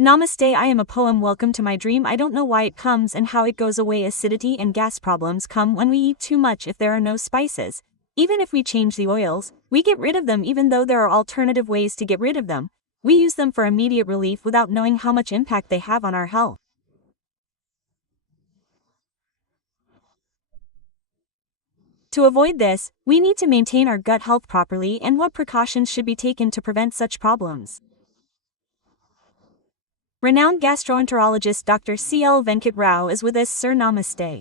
Namaste, I am a poem. Welcome to my dream. I don't know why it comes and how it goes away. Acidity and gas problems come when we eat too much. If there are no spices, even if we change the oils, we get rid of them. Even though there are alternative ways to get rid of them, we use them for immediate relief without knowing how much impact they have on our health. To avoid this, we need to maintain our gut health properly. And what precautions should be taken to prevent such problems? Renowned gastroenterologist Dr. C.L. Venkat Rao is with us. Sir, namaste.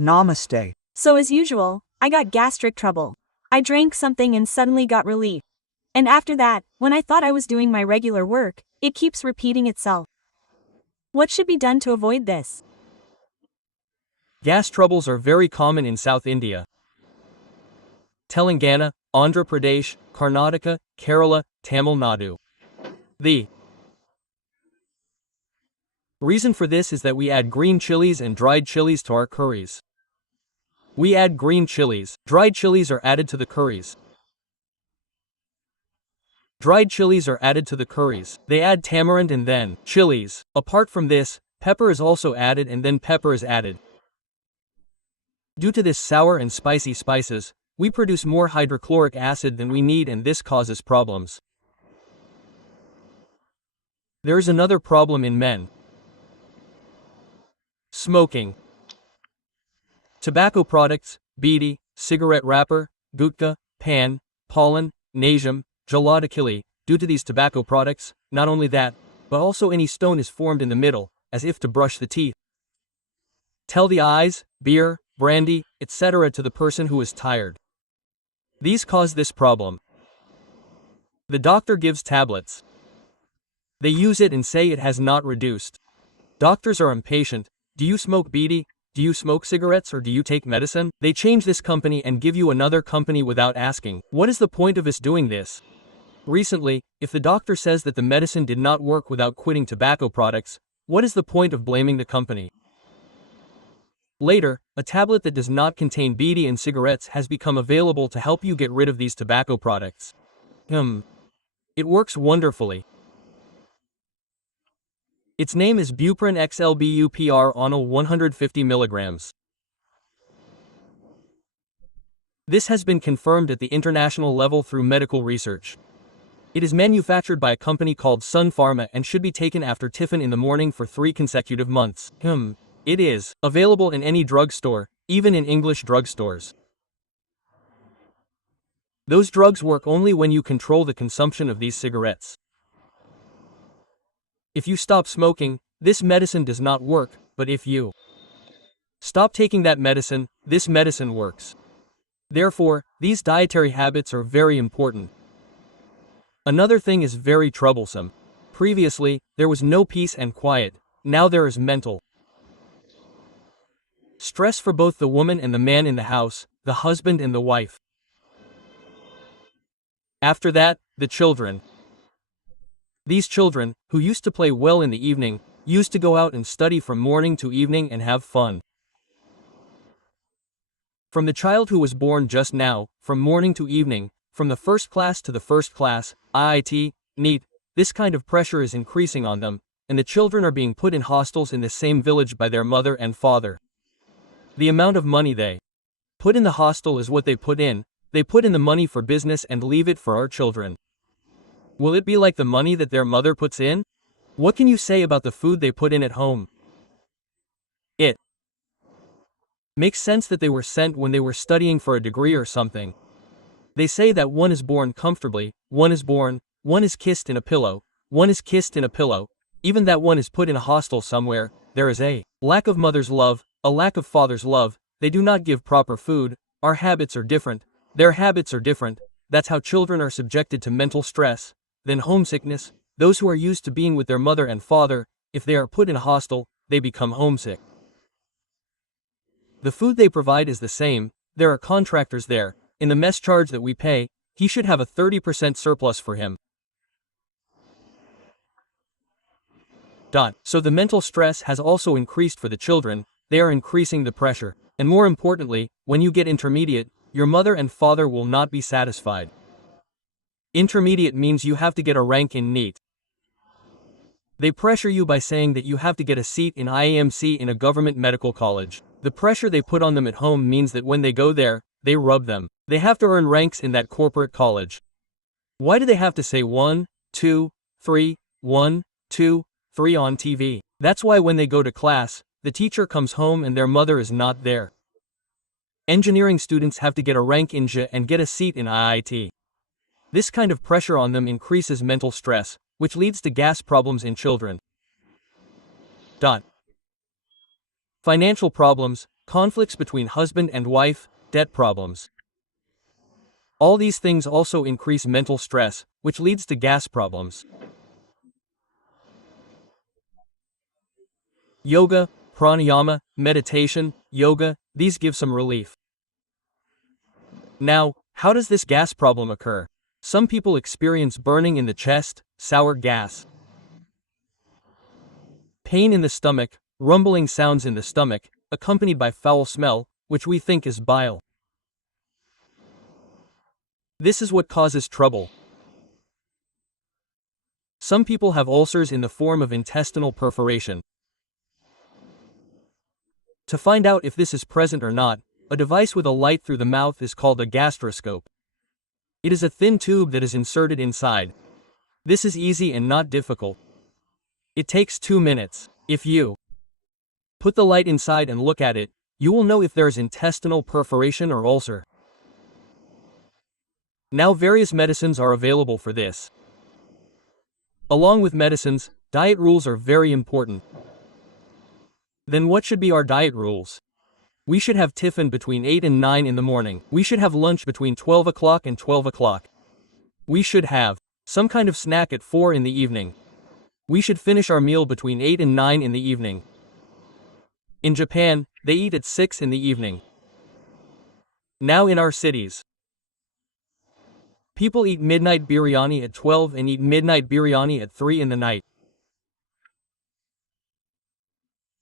Namaste. So as usual, I got gastric trouble. I drank something and suddenly got relief. And after that, when I thought I was doing my regular work, it keeps repeating itself. What should be done to avoid this? Gas troubles are very common in South India. Telangana, Andhra Pradesh, Karnataka, Kerala, Tamil Nadu. The reason for this is that we add green chilies and dried chilies to our curries. We add green chilies, dried chilies are added to the curries. Dried chilies are added to the curries. They add tamarind and then chilies. Apart from this, pepper is also added and then pepper is added. Due to this sour and spicy spices, we produce more hydrochloric acid than we need, and this causes problems. There is another problem in men. Smoking. Tobacco products, bidi, cigarette wrapper, gutka, pan, pollen, nasium, jalatakili. Due to these tobacco products, not only that, but also any stone is formed in the middle, as if to brush the teeth. Tell the eyes, beer, brandy, etc. to the person who is tired. These cause this problem. The doctor gives tablets. They use it and say it has not reduced. Doctors are impatient. Do you smoke bidi? Do you smoke cigarettes, or do you take medicine? They change this company and give you another company without asking. What is the point of us doing this? Recently, if the doctor says that the medicine did not work without quitting tobacco products, what is the point of blaming the company? Later, a tablet that does not contain bidi and cigarettes has become available to help you get rid of these tobacco products. It works wonderfully. Its name is Buprin XL-BUPR Onal 150 mg. This has been confirmed at the international level through medical research. It is manufactured by a company called Sun Pharma and should be taken after tiffin in the morning for 3 consecutive months. It is available in any drugstore, even in English drugstores. Those drugs work only when you control the consumption of these cigarettes. If you stop smoking, this medicine does not work, but if you stop taking that medicine, this medicine works. Therefore, these dietary habits are very important. Another thing is very troublesome. Previously, there was no peace and quiet. Now there is mental stress for both the woman and the man in the house, the husband and the wife. After that, the children. These children, who used to play well in the evening, used to go out and study from morning to evening and have fun. From the child who was born just now, from morning to evening, from the first class to the first class, IIT, NEET, this kind of pressure is increasing on them, and the children are being put in hostels in the same village by their mother and father. The amount of money they put in the hostel is what they put in the money for business and leave it for our children. Will it be like the money that their mother puts in? What can you say about the food they put in at home? It makes sense that they were sent when they were studying for a degree or something. They say that one is born comfortably, one is kissed in a pillow, even that one is put in a hostel somewhere. There is a lack of mother's love, a lack of father's love. They do not give proper food. Our habits are different. Their habits are different. That's how children are subjected to mental stress. Then homesickness. Those who are used to being with their mother and father, if they are put in a hostel, they become homesick. The food they provide is the same. There are contractors there. In the mess charge that we pay, he should have a 30% surplus for him. So the mental stress has also increased for the children. They are increasing the pressure. And more importantly, when you get intermediate, your mother and father will not be satisfied. Intermediate means you have to get a rank in NEET. They pressure you by saying that you have to get a seat in IAMC in a government medical college. The pressure they put on them at home means that when they go there, they rub them. They have to earn ranks in that corporate college. Why do they have to say 1, 2, 3, 1, 2, 3 on TV? That's why when they go to class, the teacher comes home and their mother is not there. Engineering students have to get a rank in JA and get a seat in IIT. This kind of pressure on them increases mental stress, which leads to gas problems in children. Financial problems, conflicts between husband and wife, debt problems. All these things also increase mental stress, which leads to gas problems. Yoga, pranayama, meditation, yoga, these give some relief. Now, how does this gas problem occur? Some people experience burning in the chest, sour gas, pain in the stomach, rumbling sounds in the stomach, accompanied by foul smell, which we think is bile. This is what causes trouble. Some people have ulcers in the form of intestinal perforation. To find out if this is present or not, a device with a light through the mouth is called a gastroscope. It is a thin tube that is inserted inside. This is easy and not difficult. It takes 2 minutes. If you put the light inside and look at it, you will know if there is intestinal perforation or ulcer. Now various medicines are available for this. Along with medicines, diet rules are very important. Then what should be our diet rules? We should have tiffin between 8 and 9 in the morning. We should have lunch between 12 o'clock and 12 o'clock. We should have some kind of snack at 4 in the evening. We should finish our meal between 8 and 9 in the evening. In Japan, they eat at 6 in the evening. Now in our cities, people eat midnight biryani at 12 and eat midnight biryani at 3 in the night.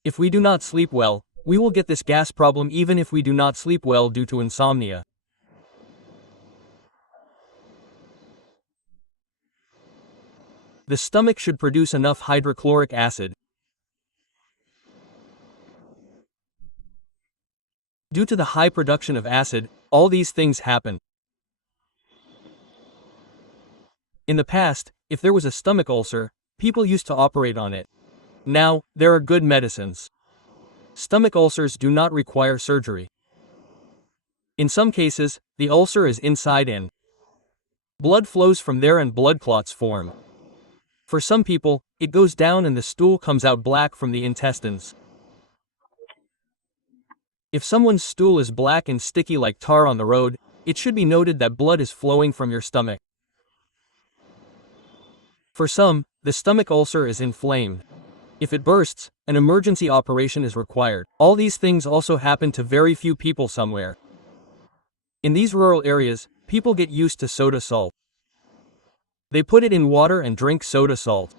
If we do not sleep well, we will get this gas problem even if we do not sleep well due to insomnia. The stomach should produce enough hydrochloric acid. Due to the high production of acid, all these things happen. In the past, if there was a stomach ulcer, people used to operate on it. Now, there are good medicines. Stomach ulcers do not require surgery. In some cases, the ulcer is inside in. Blood flows from there and blood clots form. For some people, it goes down and the stool comes out black from the intestines. If someone's stool is black and sticky like tar on the road, it should be noted that blood is flowing from your stomach. For some, the stomach ulcer is inflamed. If it bursts, an emergency operation is required. All these things also happen to very few people somewhere. In these rural areas, people get used to soda salt. They put it in water and drink soda salt.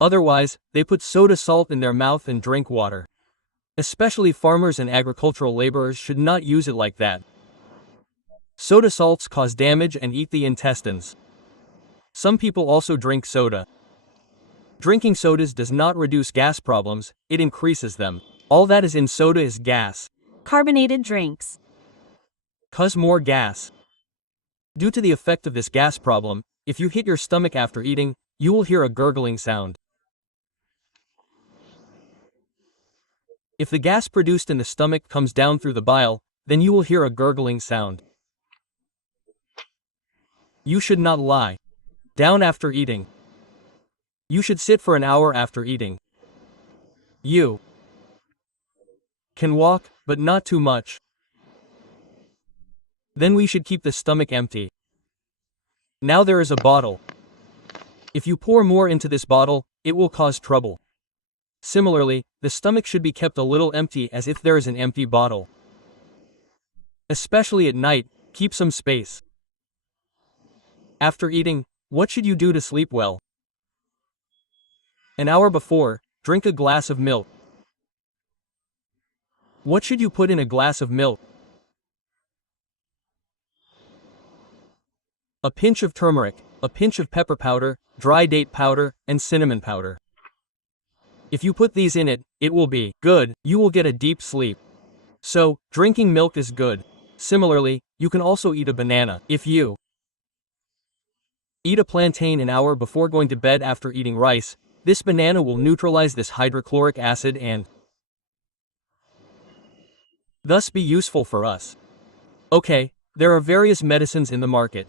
Otherwise, they put soda salt in their mouth and drink water. Especially farmers and agricultural laborers should not use it like that. Soda salts cause damage and eat the intestines. Some people also drink soda. Drinking sodas does not reduce gas problems, it increases them. All that is in soda is gas. Carbonated drinks. Cause more gas. Due to the effect of this gas problem, if you hit your stomach after eating, you will hear a gurgling sound. If the gas produced in the stomach comes down through the bile, then you will hear a gurgling sound. You should not lie down after eating. You should sit for an hour after eating. You can walk, but not too much. Then we should keep the stomach empty. Now there is a bottle. If you pour more into this bottle, it will cause trouble. Similarly, the stomach should be kept a little empty as if there is an empty bottle. Especially at night, keep some space. After eating, what should you do to sleep well? An hour before, drink a glass of milk. What should you put in a glass of milk? a pinch of turmeric, a pinch of pepper powder, dry date powder, and cinnamon powder. If you put these in it, it will be good. You will get a deep sleep. So, drinking milk is good. Similarly, you can also eat a banana. If you eat a plantain an hour before going to bed after eating rice, this banana will neutralize this hydrochloric acid and thus be useful for us. Okay, there are various medicines in the market,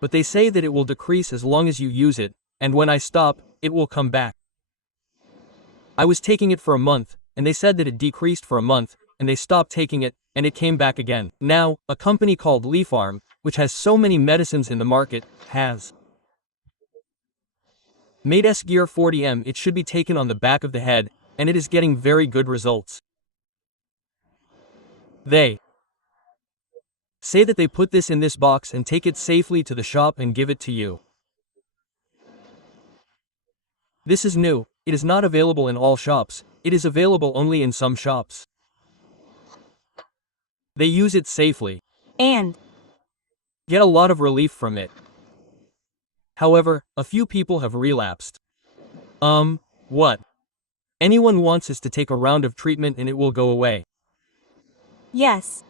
but they say that it will decrease as long as you use it, and when I stop, it will come back. I was taking it for a month, and they said that it decreased for a month, and they stopped taking it, and it came back again. Now, a company called Leapharm, which has so many medicines in the market, has made S-Gear 40M. It should be taken on the back of the head, and it is getting very good results. They say that they put this in this box and take it safely to the shop and give it to you. This is new. It is not available in all shops. It is available only in some shops. They use it safely and get a lot of relief from it. However, a few people have relapsed. What anyone wants is to take a round of treatment and it will go away. yes,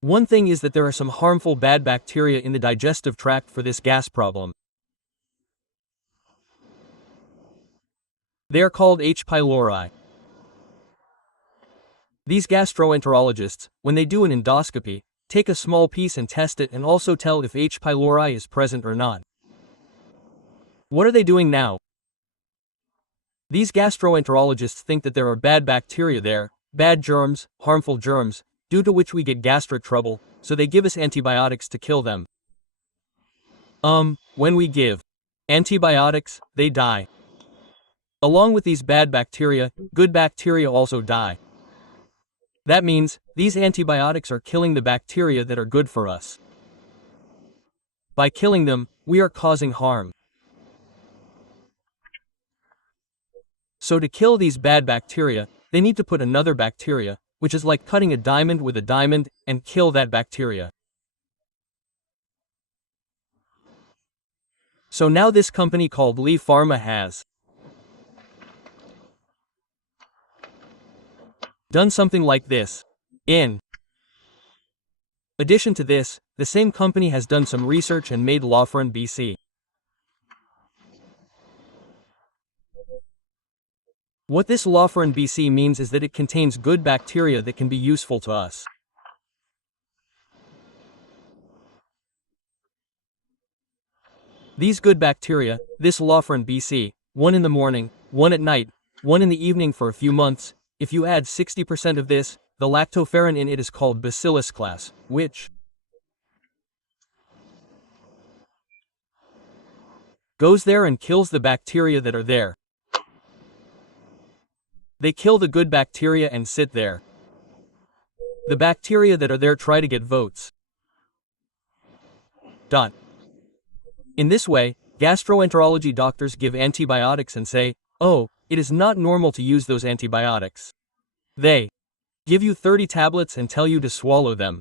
One thing is that there are some harmful bad bacteria in the digestive tract for this gas problem. They are called H. pylori. These gastroenterologists, when they do an endoscopy, take a small piece and test it and also tell if H. pylori is present or not. What are they doing now? These gastroenterologists think that there are bad bacteria there, bad germs, harmful germs, due to which we get gastric trouble, so they give us antibiotics to kill them. When we give antibiotics, they die. Along with these bad bacteria, good bacteria also die. That means, these antibiotics are killing the bacteria that are good for us. By killing them, we are causing harm. So to kill these bad bacteria, they need to put another bacteria, which is like cutting a diamond with a diamond, and kill that bacteria. So now this company called Lee Pharma has done something like this. In addition to this, the same company has done some research and made Lofren BC. What this Lofren BC means is that it contains good bacteria that can be useful to us. These good bacteria, this Lofren BC, one in the morning, one at night, one in the evening for a few months, if you add 60% of this, the lactoferrin in it is called Bacillus class, which goes there and kills the bacteria that are there. They kill the good bacteria and sit there. The bacteria that are there try to get votes. In this way, gastroenterology doctors give antibiotics and say, oh, it is not normal to use those antibiotics. They give you 30 tablets and tell you to swallow them.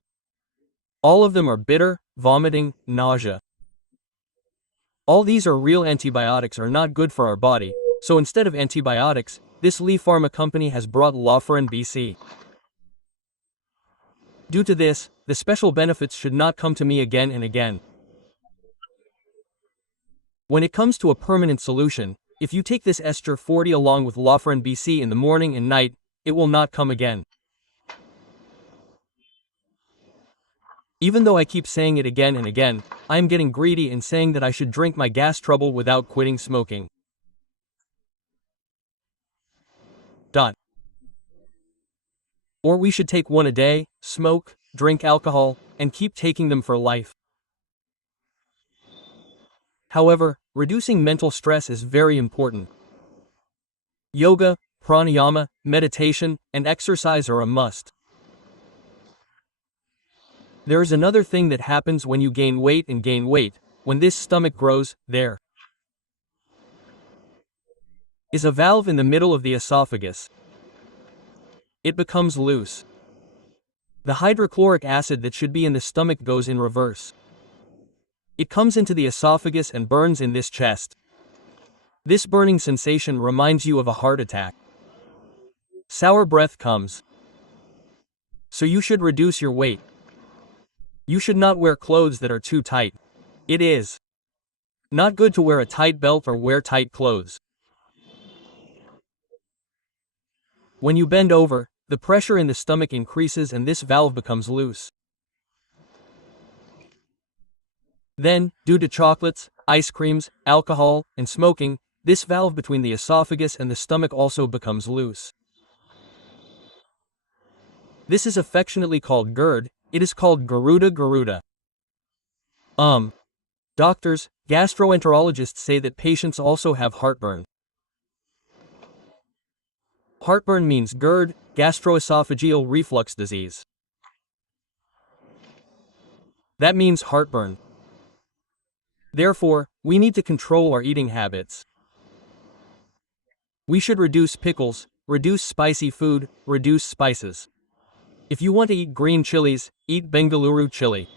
All of them are bitter, vomiting, nausea. All these are real antibiotics are not good for our body, so instead of antibiotics, this Lee Pharma company has brought Lofren BC. Due to this, the special benefits should not come to me again and again. When it comes to a permanent solution, if you take this Ester 40 along with Lofren BC in the morning and night, it will not come again. Even though I keep saying it again and again, I am getting greedy in saying that I should drink my gas trouble without quitting smoking. Or we should take one a day, smoke, drink alcohol, and keep taking them for life. However, reducing mental stress is very important. Yoga, pranayama, meditation, and exercise are a must. There is another thing that happens when you gain weight and gain weight. When this stomach grows, there is a valve in the middle of the esophagus. It becomes loose. The hydrochloric acid that should be in the stomach goes in reverse. It comes into the esophagus and burns in this chest. This burning sensation reminds you of a heart attack. Sour breath comes. So you should reduce your weight. You should not wear clothes that are too tight. It is not good to wear a tight belt or wear tight clothes. When you bend over, the pressure in the stomach increases and this valve becomes loose. Then, due to chocolates, ice creams, alcohol, and smoking, this valve between the esophagus and the stomach also becomes loose. This is affectionately called GERD. It is called Garuda. Doctors, gastroenterologists say that patients also have heartburn. Heartburn means GERD, gastroesophageal reflux disease. That means heartburn. Therefore, we need to control our eating habits. We should reduce pickles, reduce spicy food, reduce spices. If you want to eat green chilies, eat Bengaluru chili.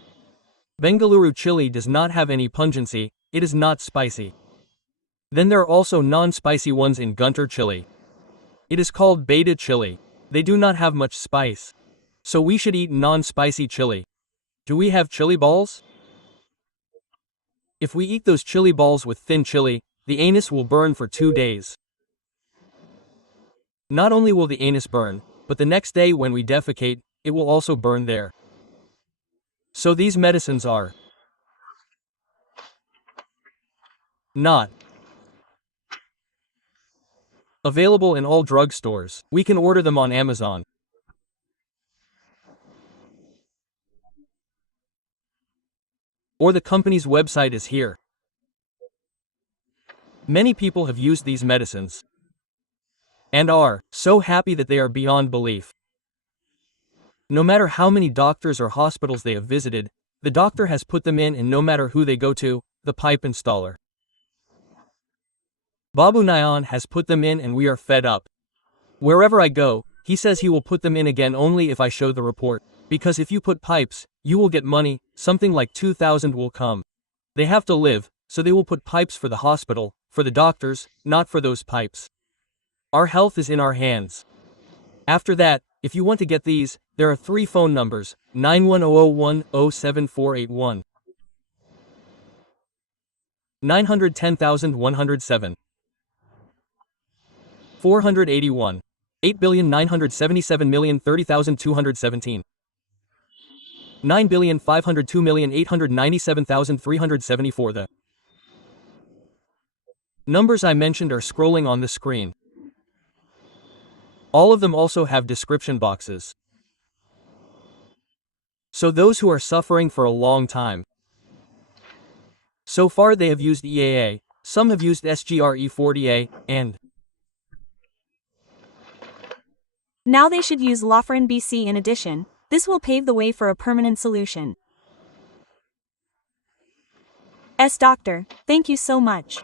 Bengaluru chili does not have any pungency, it is not spicy. Then there are also non-spicy ones in Guntur chili. It is called Beta chili. They do not have much spice. So we should eat non-spicy chili. Do we have chili balls? If we eat those chili balls with thin chili, the anus will burn for 2 days. Not only will the anus burn, but the next day when we defecate, it will also burn there. So these medicines are not available in all drugstores. We can order them on Amazon. Or the company's website is here. Many people have used these medicines and are so happy that they are beyond belief. No matter how many doctors or hospitals they have visited, the doctor has put them in, and no matter who they go to, the pipe installer, Babu Nayan, has put them in, and we are fed up. Wherever I go, he says he will put them in again only if I show the report, because if you put pipes, you will get money, something like 2,000 will come. They have to live, so they will put pipes for the hospital, for the doctors, not for those pipes. Our health is in our hands. After that, if you want to get these, there are 3 phone numbers: 91001-07481, 910,107, 481, 8,977,030,217, 9,502,897,374. The numbers I mentioned are scrolling on the screen. All of them also have description boxes. So those who are suffering for a long time, so far they have used EAA, some have used SGRE40A, and now they should use Lofren BC in addition. This will pave the way for a permanent solution. Doctor, thank you so much.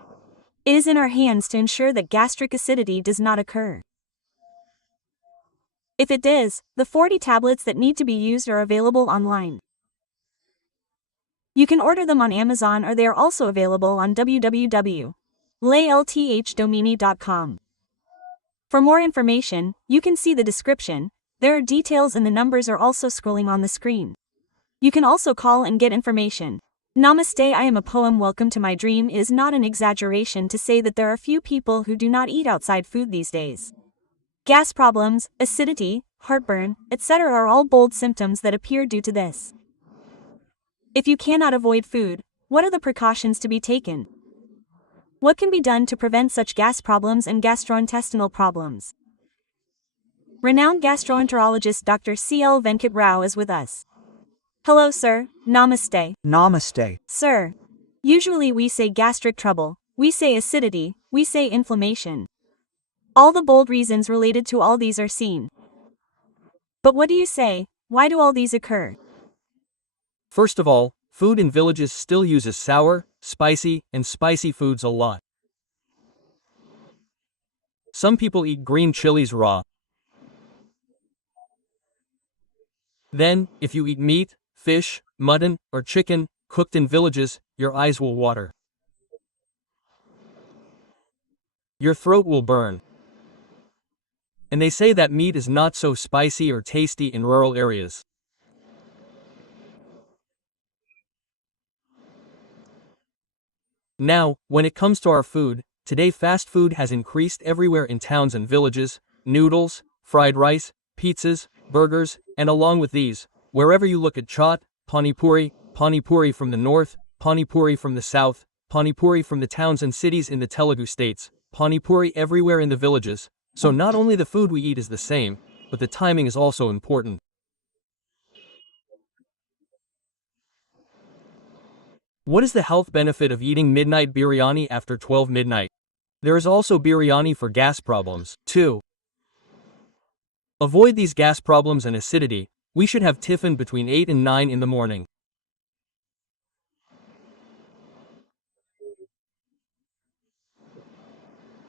It is in our hands to ensure that gastric acidity does not occur. If it does, the 40 tablets that need to be used are available online. You can order them on Amazon, or they are also available on www.laylthdomini.com. For more information, you can see the description. There are details and the numbers are also scrolling on the screen. You can also call and get information. Namaste, I am a poem. Welcome to my dream. It is not an exaggeration to say that there are few people who do not eat outside food these days. Gas problems, acidity, heartburn, etc. are all bold symptoms that appear due to this. If you cannot avoid food, what are the precautions to be taken? What can be done to prevent such gas problems and gastrointestinal problems? Renowned gastroenterologist Dr. C.L. Venkat Rao is with us. Hello, sir. Namaste. Namaste. Sir, usually we say gastric trouble, we say acidity, we say inflammation. All the bold reasons related to all these are seen. But what do you say? Why do all these occur? First of all, food in villages still uses sour, spicy, and spicy foods a lot. Some people eat green chilies raw. Then, if you eat meat, fish, mutton, or chicken, cooked in villages, your eyes will water. Your throat will burn. And they say that meat is not so spicy or tasty in rural areas. Now, when it comes to our food, today fast food has increased everywhere in towns and villages. Noodles, fried rice, pizzas, burgers, and along with these, wherever you look at chaat, pani puri from the north, pani puri from the south, pani puri from the towns and cities in the Telugu states, pani puri everywhere in the villages. So not only the food we eat is the same, but the timing is also important. What is the health benefit of eating midnight biryani after 12 midnight? There is also biryani for gas problems, too. Avoid these gas problems and acidity. We should have tiffin between 8 and 9 in the morning.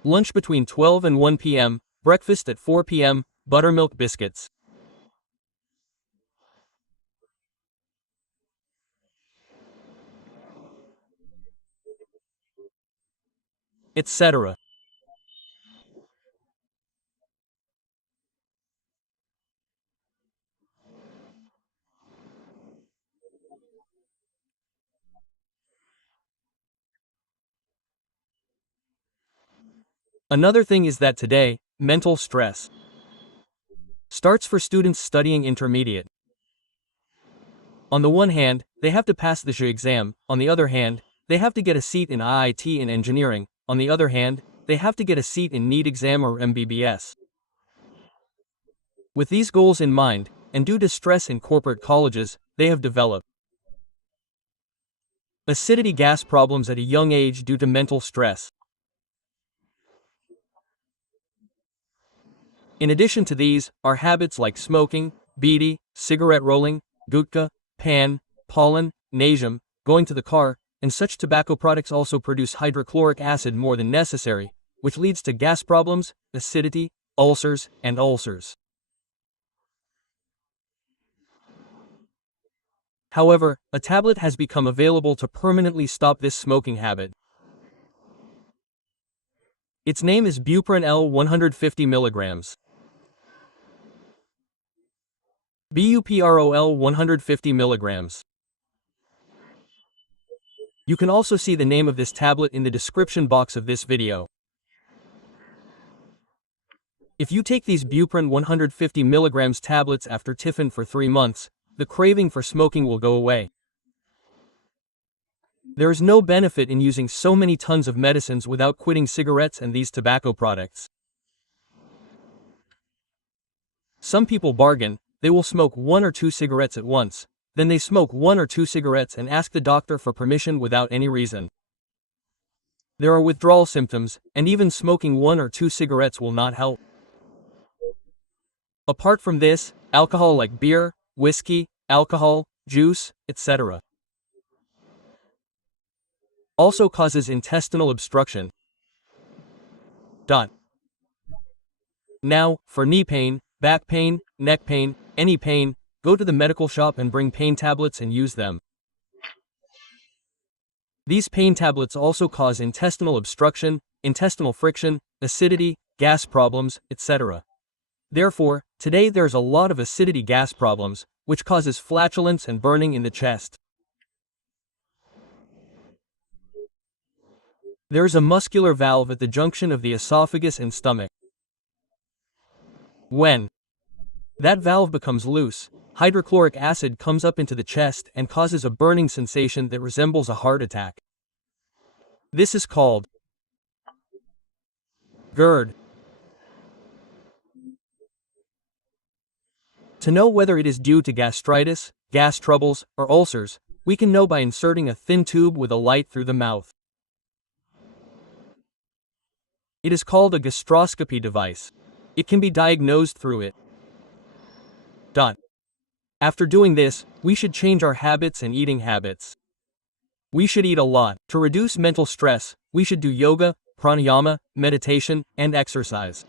Lunch between 12 and 1 p.m., breakfast at 4 p.m., buttermilk biscuits, etc. Another thing is that today, mental stress starts for students studying intermediate. On the one hand, they have to pass the JEE exam, on the other hand, they have to get a seat in IIT in engineering, on the other hand, they have to get a seat in NEET exam or MBBS. With these goals in mind, and due to stress in corporate colleges, they have developed acidity gas problems at a young age due to mental stress. In addition to these, are habits like smoking, bidi, cigarette rolling, gutka, pan, pollen, nasium, going to the car, and such tobacco products also produce hydrochloric acid more than necessary, which leads to gas problems, acidity, ulcers, and ulcers. However, a tablet has become available to permanently stop this smoking habit. Its name is Bupron L 150 mg. BUPROL 150 mg. You can also see the name of this tablet in the description box of this video. If you take these Bupron 150 mg tablets after tiffin for 3 months, the craving for smoking will go away. There is no benefit in using so many tons of medicines without quitting cigarettes and these tobacco products. Some people bargain. They will smoke 1 or 2 cigarettes at once, then they smoke 1 or 2 cigarettes and ask the doctor for permission without any reason. There are withdrawal symptoms, and even smoking 1 or 2 cigarettes will not help. Apart from this, alcohol like beer, whiskey, alcohol, juice, etc. also causes intestinal obstruction. Now, for knee pain, back pain, neck pain, any pain, go to the medical shop and bring pain tablets and use them. These pain tablets also cause intestinal obstruction, intestinal friction, acidity, gas problems, etc. Therefore, today there's a lot of acidity gas problems, which causes flatulence and burning in the chest. There is a muscular valve at the junction of the esophagus and stomach. When that valve becomes loose, hydrochloric acid comes up into the chest and causes a burning sensation that resembles a heart attack. This is called GERD. To know whether it is due to gastritis, gas troubles, or ulcers, we can know by inserting a thin tube with a light through the mouth. It is called a gastroscopy device. It can be diagnosed through it. After doing this, we should change our habits and eating habits. We should eat a lot. To reduce mental stress, we should do yoga, pranayama, meditation, and exercise.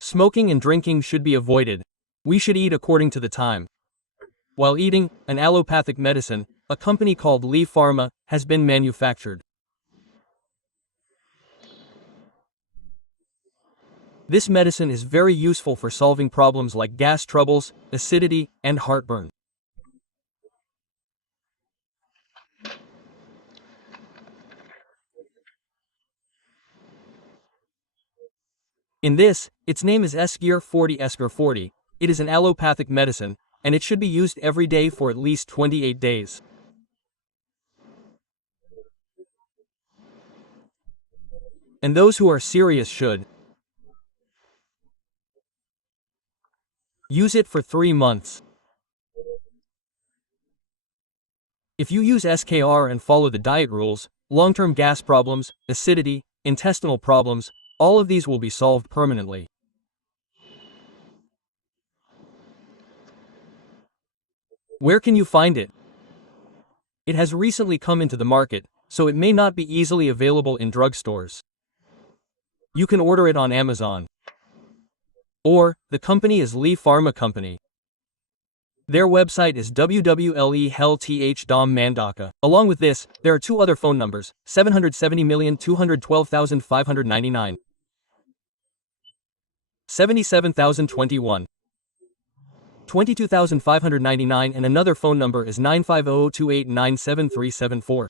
Smoking and drinking should be avoided. We should eat according to the time. While eating, an allopathic medicine, a company called Lee Pharma, has been manufactured. This medicine is very useful for solving problems like gas troubles, acidity, and heartburn. In this, its name is Esgear 40 Esger 40. It is an allopathic medicine, and it should be used every day for at least 28 days. And those who are serious should use it for 3 months. If you use SKR and follow the diet rules, long-term gas problems, acidity, intestinal problems, all of these will be solved permanently. Where can you find it? It has recently come into the market, so it may not be easily available in drugstores. You can order it on Amazon. Or, the company is Lee Pharma Company. Their website is www.lehealth.com. Along with this, there are 2 other phone numbers, 770,212,599, 77,021, 22,599, and another phone number is 950-289-7374,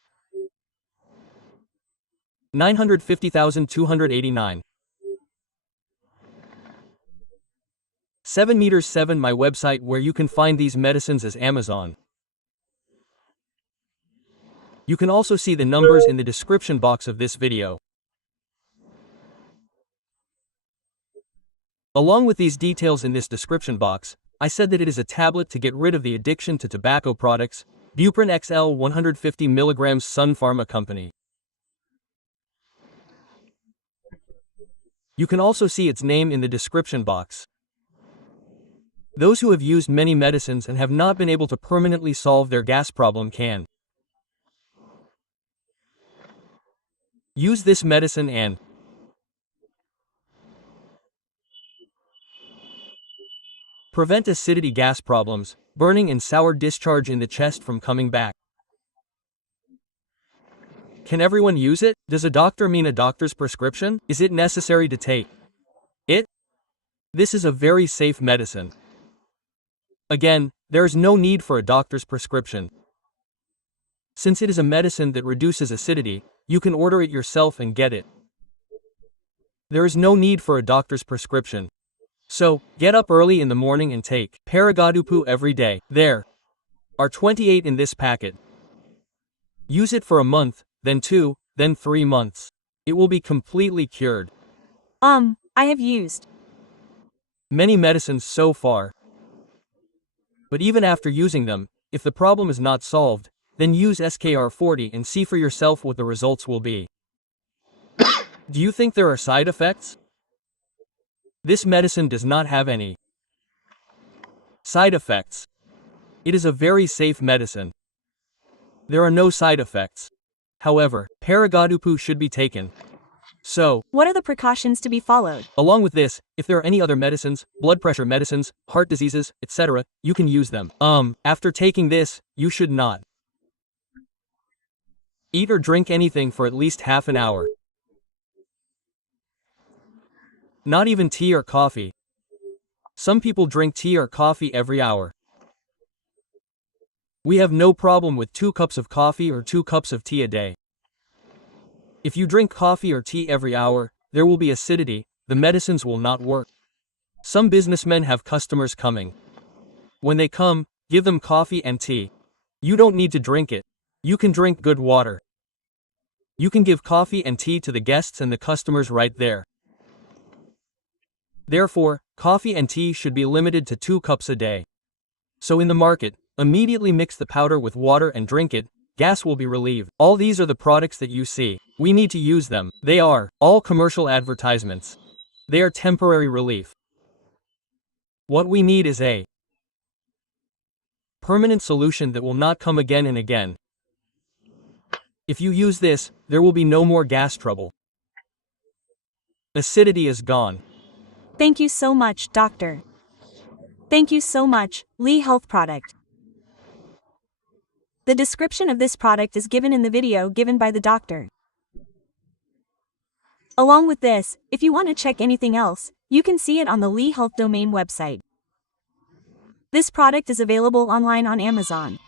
950,289. 7 meters 7. My website where you can find these medicines is Amazon. You can also see the numbers in the description box of this video. Along with these details in this description box, I said that it is a tablet to get rid of the addiction to tobacco products, Buprin XL 150 mg Sun Pharma Company. You can also see its name in the description box. Those who have used many medicines and have not been able to permanently solve their gas problem can use this medicine and prevent acidity gas problems, burning and sour discharge in the chest from coming back. Can everyone use it? Does a doctor mean a doctor's prescription? Is it necessary to take it? This is a very safe medicine. Again, there is no need for a doctor's prescription. Since it is a medicine that reduces acidity, you can order it yourself and get it. There is no need for a doctor's prescription. So, get up early in the morning and take Paragadupu every day. There are 28 in this packet. Use it for a month, then 2, then 3 months. It will be completely cured. I have used many medicines so far. But even after using them, if the problem is not solved, then use SKR 40 and see for yourself what the results will be. Do you think there are side effects? This medicine does not have any side effects. It is a very safe medicine. There are no side effects. However, Paragadupu should be taken. So, what are the precautions to be followed? Along with this, if there are any other medicines, blood pressure medicines, heart diseases, etc., you can use them. After taking this, you should not eat or drink anything for at least half an hour. Not even tea or coffee. Some people drink tea or coffee every hour. We have no problem with 2 cups of coffee or 2 cups of tea a day. If you drink coffee or tea every hour, there will be acidity, the medicines will not work. Some businessmen have customers coming. When they come, give them coffee and tea. You don't need to drink it. You can drink good water. You can give coffee and tea to the guests and the customers right there. Therefore, coffee and tea should be limited to 2 cups a day. So in the market, immediately mix the powder with water and drink it, gas will be relieved. All these are the products that you see. We need to use them. They are all commercial advertisements. They are temporary relief. What we need is a permanent solution that will not come again and again. If you use this, there will be no more gas trouble. Acidity is gone. Thank you so much, doctor. Thank you so much, Lee Health Product. The description of this product is given in the video given by the doctor. Along with this, if you want to check anything else, you can see it on the Lee Health domain website. This product is available online on Amazon.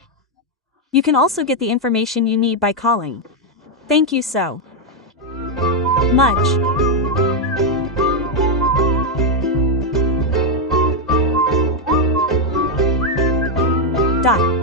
You can also get the information you need by calling. Thank you so much. Dot.